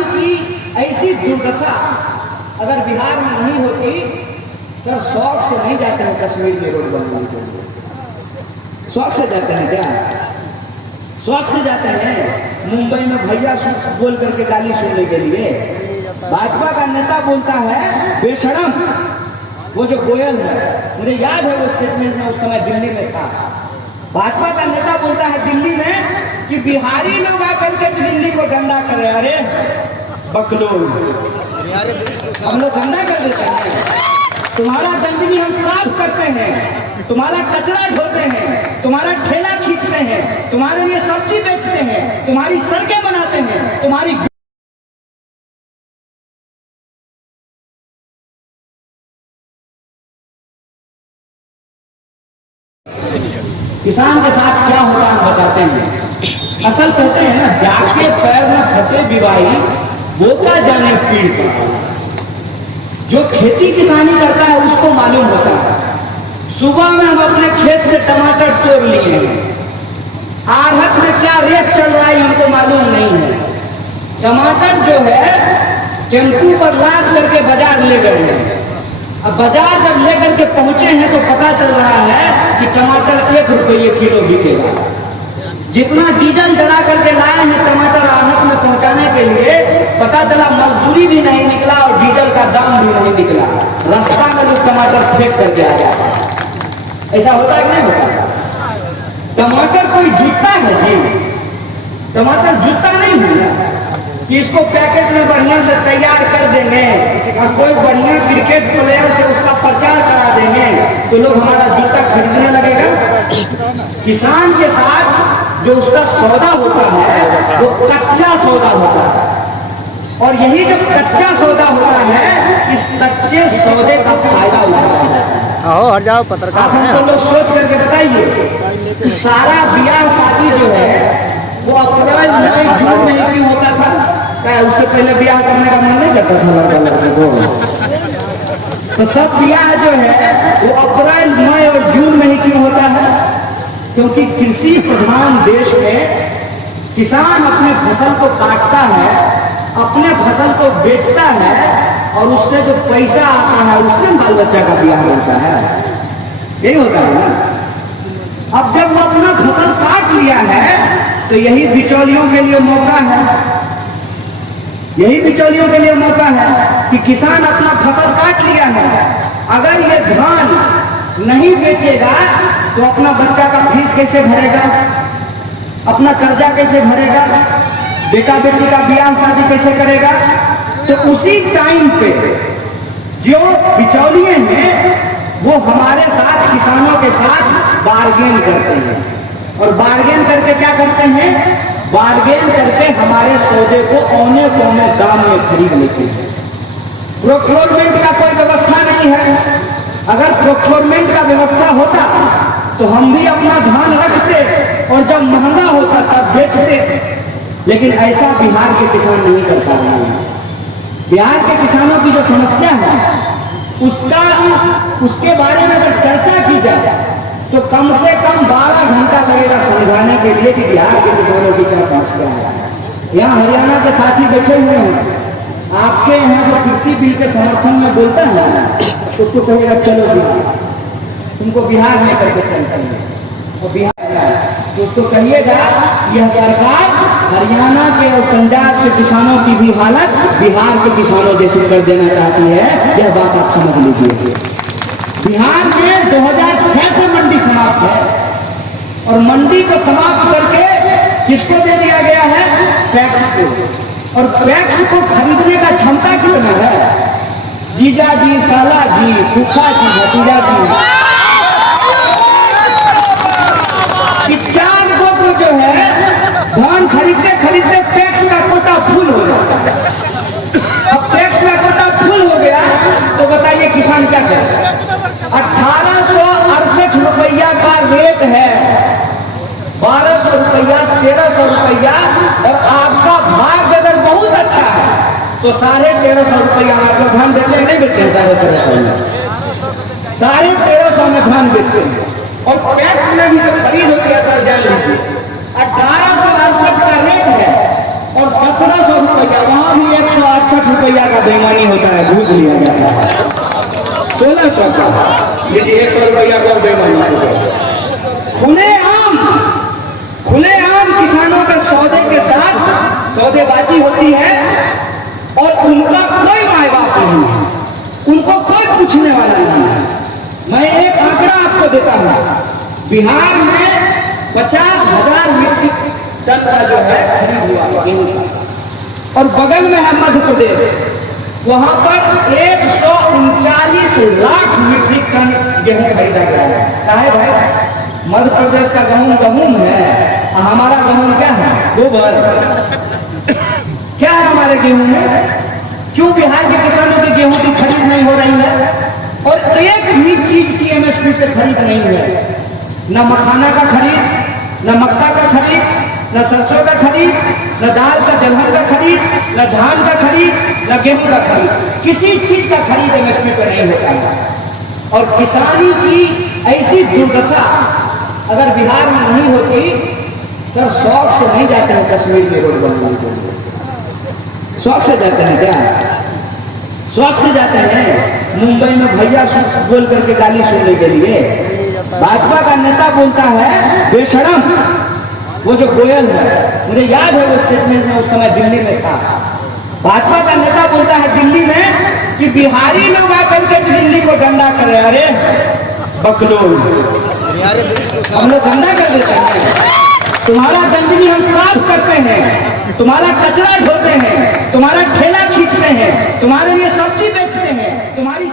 किसानी की ऐसी दुर्दशा अगर बिहार में नहीं होती, सर शौक से नहीं जाते हैं कश्मीर में रोड बनवाने के लिए। शौक से जाते हैं क्या? शौक से जाते हैं मुंबई में भैया बोल करके गाली सुनने के लिए। भाजपा का नेता बोलता है बेशरम, वो जो गोयल है, मुझे याद है वो स्टेटमेंट में उस समय दिल्ली में था। भाजपा का नेता बोलता है दिल्ली में कि बिहारी लोग आकर के दिल्ली को गंदा कर रहे हैं। अरे बकलोल, हम लोग गंदा कर देते हैं, तुम्हारा गंदगी हम साफ करते हैं, तुम्हारा कचरा धोते हैं, तुम्हारा ठेला खींचते हैं, तुम्हारे लिए सब्जी बेचते हैं, तुम्हारी सड़कें बनाते हैं, तुम्हारी किसान के साथ क्या होगा हम बताते हैं। असल कहते हैं ना, जाके पैर में फटे बिवाही वो क्या जाने पीड़ पर। जो खेती किसानी करता है उसको मालूम होता है। सुबह में हम अपने खेत से टमाटर तोड़ लिए हैं, आहत में क्या रेट चल रहा है हमको मालूम नहीं है। टमाटर जो है टेम्पू पर लाद करके बाजार ले गए हैं। अब बाजार जब लेकर के पहुंचे हैं तो पता चल रहा है कि टमाटर 1 रुपये किलो बिकेगा। जितना डीजल जला करके लाए हैं टमाटर आहत में पहुंचाने के लिए, पता चला मजदूरी भी नहीं निकला और डीजल का दाम भी नहीं निकला। रास्ता में लोग टमाटर फेंक करके आ जाता है। ऐसा होता है कि नहीं होता? टमाटर कोई जूता है जी? टमाटर जूता नहीं है ना कि इसको पैकेट में बढ़िया से तैयार कर देंगे और कोई बढ़िया क्रिकेट प्लेयर से उसका प्रचार करा देंगे तो लोग हमारा जूता खरीदने लगेगा। किसान के साथ जो उसका सौदा होता है वो कच्चा सौदा होता है, और यही जो कच्चा सौदा होता है, इस कच्चे सौदे का फायदा उठाता है। हट जाओ पत्रकार। आप हमको लोग सोच करके बताइए कि सारा ब्याह शादी जो है वो अप्रैल मई जून में ही क्यों होता था? क्या उससे पहले ब्याह करने का मन नहीं करता था लड़का लड़के को? तो सब ब्याह जो है वो अप्रैल मई और जून में ही क्यों होता है? क्योंकि कृषि प्रधान देश में किसान अपने फसल को काटता है, अपने फसल को बेचता है और उससे जो पैसा आता है उससे बाल बच्चा का ब्याह होता है। यही होता है ना। अब जब वो अपना फसल काट लिया है तो यही बिचौलियों के लिए मौका है, यही बिचौलियों के लिए मौका है कि किसान अपना फसल काट लिया है, अगर ये धान नहीं बेचेगा तो अपना बच्चा का फीस कैसे भरेगा, अपना कर्जा कैसे भरेगा, बेटा बेटी का ब्याह शादी कैसे करेगा? तो उसी टाइम पे जो बिचौलिए हैं वो हमारे साथ, किसानों के साथ बार्गेन करते हैं, और बार्गेन करके क्या करते हैं? बार्गेन करके हमारे सौदे को औने पौने दाम में खरीद लेते हैं। प्रोक्योरमेंट का कोई व्यवस्था नहीं है। अगर प्रोक्योरमेंट का व्यवस्था होता तो हम भी अपना धान रखते और जब महंगा होता तब बेचते, लेकिन ऐसा बिहार के किसान नहीं कर पा रहे हैं। बिहार के किसानों की जो समस्या है उसके बारे में अगर चर्चा की जाए तो कम से कम 12 घंटा लगेगा समझाने के लिए कि बिहार के किसानों की क्या समस्या है। यहाँ हरियाणा के साथी बैठे हुए हैं, आपके यहाँ जो कृषि बिल के समर्थन में बोलता है तो उसको कहेगा चलो बिहार, तुमको बिहार में करके चलते हैं, और बिहार तो उसको कहिएगा यह सरकार हरियाणा के और पंजाब के किसानों की भी हालत बिहार के किसानों जैसी कर देना चाहती है। यह बात आप समझ लीजिए। बिहार में 2006 से मंडी समाप्त है, और मंडी को समाप्त करके किसको दे दिया गया है? पैक्स को। और पैक्स को खरीदने का क्षमता कितना है? जीजा जी, साला जी, फूफा जी, भतीजा जी, कि 4 को जो है धान खरीदते खरीदते पैक्स का कोटा फुल हो जाता है। अब पैक्स का कोटा फुल हो गया तो बताइए किसान क्या करे? 1868 रुपया का रेट है, 1200 रुपया, 1300 रुपया, और आपका भाग अगर बहुत अच्छा है तो 1350 रुपया में आप लोग धान बेचे नहीं बेचे? 1350 में, 1350 में धान बेचे। और पैक्स में भी जो खरीद होती है सर जान लीजिए 1868 का रेट है, और 1700 रुपया, वहां भी रुपया का बेईमानी होता है, घूस लिया जाता है। 1600 का लीजिए, 100 रुपया का बेईमानी होता है। खुलेआम किसानों के सौदे के साथ सौदेबाजी होती है और उनका कोई माय बाप नहीं है, उनको कोई पूछने वाला नहीं है। मैं एक आंकड़ा आपको देता हूं, बिहार में 50,000 मीट्रिक टन का जो है खरीद हुआ गेहूं का, और बगल में है मध्य प्रदेश, वहां पर 139 लाख मीट्रिक टन गेहूं खरीदा गया है। काहे भाई? मध्य प्रदेश का गेहूं है, हमारा गेहूं क्या है? गोबर। क्या है हमारे गेहूं में? क्यों बिहार के किसानों के गेहूं की खरीद नहीं हो रही है? और एक भी चीज की एमएसपी पे खरीद नहीं है, न मखाना का खरीद, न मक्का का खरीद, न सरसों का खरीद, न दाल का दलहन का खरीद, न धान का खरीद, न गेहूं का खरीद, किसी चीज का खरीद एमएसपी पे नहीं होता है। और किसानी की ऐसी दुर्दशा अगर बिहार में नहीं होती, सर शौक से नहीं जाते हैं कश्मीर में रोड बनाने के लिए। शौक से जाते हैं क्या? शौक से जाते हैं मुंबई में भैया बोल करके गाली सुनने के लिए। भाजपा का नेता बोलता है बेशरम, वो जो गोयल है, मुझे याद है वो स्टेटमेंट में उस समय दिल्ली में था। भाजपा का नेता बोलता है दिल्ली में कि बिहारी लोग आकर के दिल्ली को गंदा कर रहे हैं। अरे बकलोल, हम लोग गंदा कर देते हैं? तुम्हारा गंदगी हम साफ करते हैं, तुम्हारा कचरा ढोते हैं, तुम्हारा ठेला खींचते हैं, तुम्हारे लिए सब्जी बेचते हैं, तुम्हारी